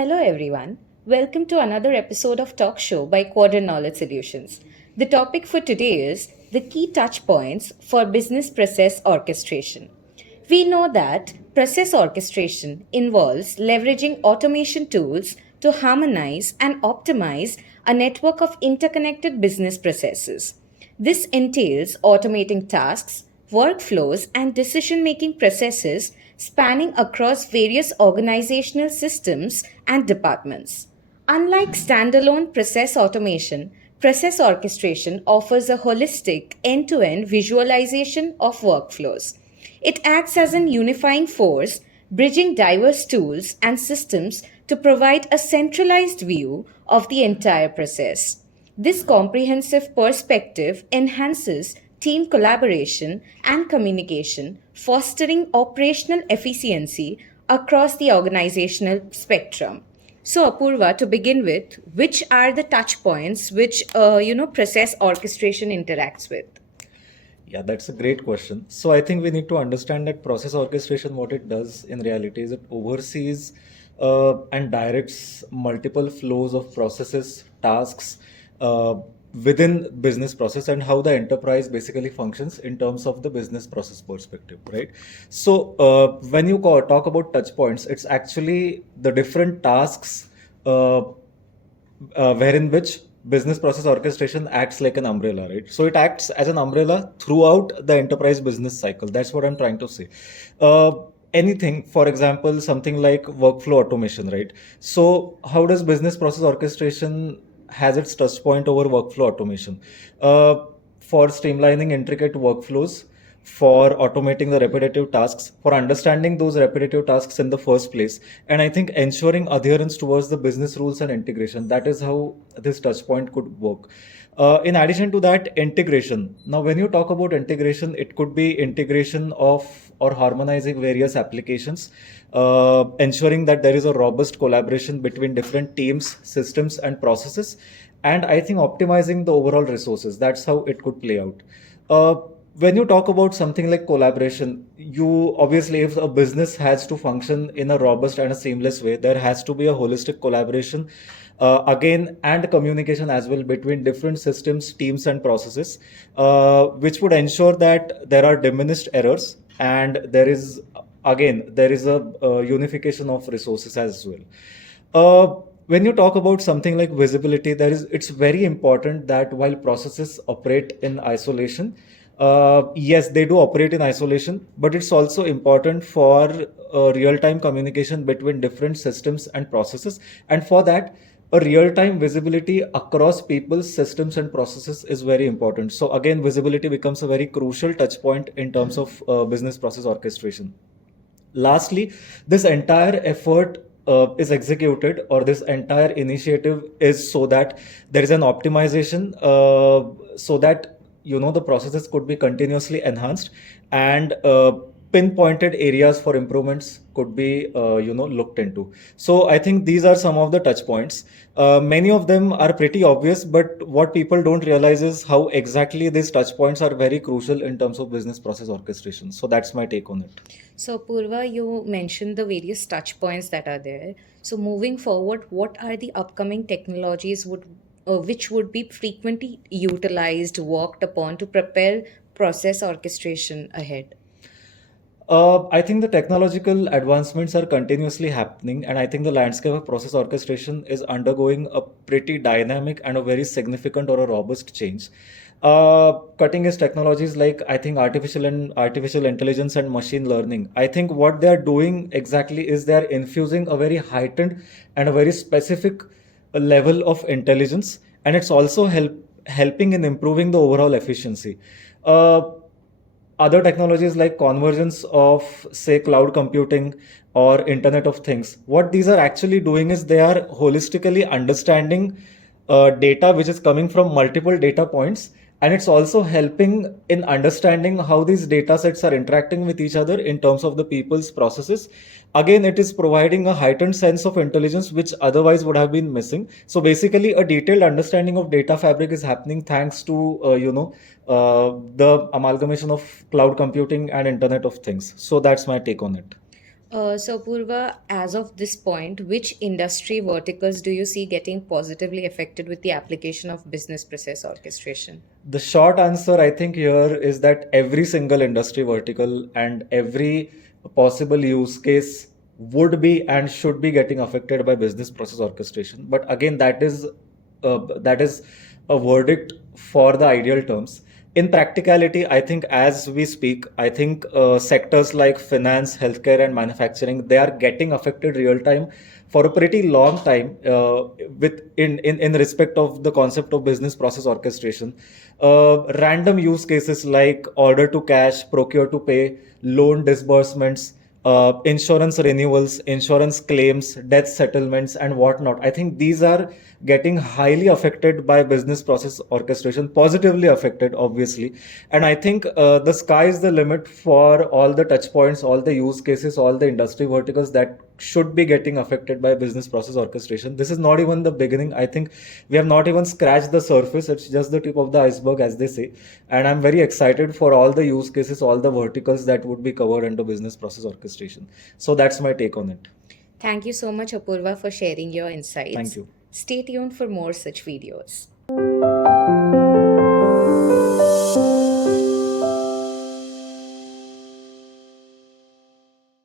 Hello, everyone. Welcome to another episode of TalkShow by Quadrant Knowledge Solutions. The topic for today is the key touch points for business process orchestration. We know that process orchestration involves leveraging automation tools to harmonize and optimize a network of interconnected business processes. This entails automating tasks, workflows, and decision making processes spanning across various organizational systems and departments. Unlike standalone process automation, process orchestration offers a holistic end to end visualization of workflows. It acts as an unifying force, bridging diverse tools and systems to provide a centralized view of the entire process. This comprehensive perspective enhances team collaboration and communication, fostering operational efficiency across the organizational spectrum. So, Apoorva, to begin with, which are the touch points which process orchestration interacts with? Yeah, that's a great question. So I think we need to understand that process orchestration, what it does in reality is it oversees and directs multiple flows of processes, tasks within business process and how the enterprise basically functions in terms of the business process perspective, right? So when you talk about touch points, it's actually the different tasks wherein which business process orchestration acts like an umbrella, right? So it acts as an umbrella throughout the enterprise business cycle. That's what I'm trying to say. Anything, for example, something like workflow automation, right? So how does business process orchestration has its touch point over workflow automation? For streamlining intricate workflows, for automating the repetitive tasks, for understanding those repetitive tasks in the first place, and I think ensuring adherence towards the business rules and integration. That is how this touch point could work. In addition to that, integration. Now, when you talk about integration, it could be integration of or harmonizing various applications, ensuring that there is a robust collaboration between different teams, systems, and processes, and I think optimizing the overall resources. That's how it could play out. When you talk about something like collaboration, you obviously, if a business has to function in a robust and a seamless way, there has to be a holistic collaboration, again, and communication as well between different systems, teams, and processes, which would ensure that there are diminished errors and there is a unification of resources as well. When you talk about something like visibility, it's very important that while processes operate in isolation, yes, they do operate in isolation, but it's also important for real-time communication between different systems and processes. And for that, a real-time visibility across people's systems and processes is very important. So again, visibility becomes a very crucial touch point in terms of business process orchestration. Lastly, this entire effort is executed, or this entire initiative is so that there is an optimization, so that the processes could be continuously enhanced, and pinpointed areas for improvements could be looked into. So I think these are some of the touch points. Many of them are pretty obvious, but what people don't realize is how exactly these touch points are very crucial in terms of business process orchestration. So that's my take on it. So, Purva, you mentioned the various touch points that are there. So, moving forward, what are the upcoming technologies which would be frequently utilized, worked upon to prepare process orchestration ahead? I think the technological advancements are continuously happening, and I think the landscape of process orchestration is undergoing a pretty dynamic and a very significant or a robust change. Cutting edge technologies like, I think, artificial intelligence and machine learning. I think what they are doing exactly is they are infusing a very heightened and a very specific level of intelligence, and it's also helping in improving the overall efficiency. Other technologies like convergence of, say, cloud computing or Internet of Things, what these are actually doing is they are holistically understanding data which is coming from multiple data points, and it's also helping in understanding how these data sets are interacting with each other in terms of the people's processes. Again, it is providing a heightened sense of intelligence which otherwise would have been missing. So basically, a detailed understanding of data fabric is happening thanks to the amalgamation of cloud computing and Internet of Things. So that's my take on it. So, Purva, as of this point, which industry verticals do you see getting positively affected with the application of business process orchestration? The short answer, I think, here is that every single industry vertical and every possible use case would be and should be getting affected by business process orchestration. But again, that is a verdict for the ideal terms. In practicality, I think as we speak, I think sectors like finance, healthcare, and manufacturing, they are getting affected real time for a pretty long time with in respect of the concept of business process orchestration. Random use cases like order to cash, procure to pay, loan disbursements, insurance renewals, insurance claims, death settlements, and whatnot. I think these are getting highly affected by business process orchestration, positively affected, obviously. And I think the sky is the limit for all the touch points, all the use cases, all the industry verticals that should be getting affected by business process orchestration. This is not even the beginning. I think we have not even scratched the surface. It's just the tip of the iceberg, as they say. And I'm very excited for all the use cases, all the verticals that would be covered under business process orchestration. So that's my take on it. Thank you so much, Apurva, for sharing your insights. Thank you. Stay tuned for more such videos.